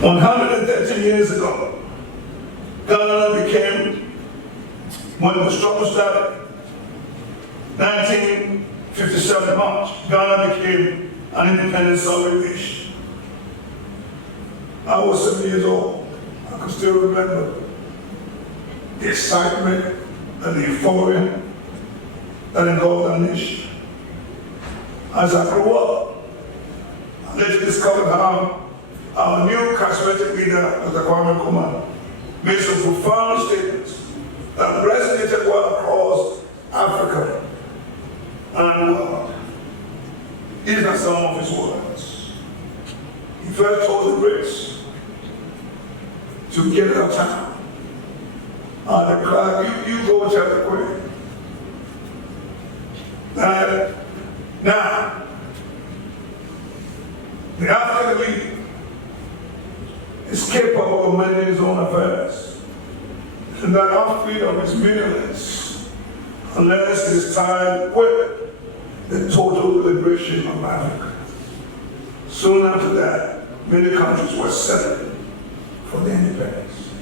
113 years ago, Ghana became, when the struggle started, 1957 March, Ghana became an independent sovereign nation. I was 7 years old. I can still remember the excitement and the euphoria that engulfed our nation. As I grew up, I later discovered how our new charismatic leader, Dr. Kwame Nkrumah, made some profound statements that resonated well across Africa and the world. These are some of his words. He first told the Brits to get out of town. The crowd, you go tell the Queen. Now, the African leader is capable of managing his own affairs, and that our freedom is meaningless unless it is tied with the total liberation of Africa. Soon after that, many countries were settling for their independence.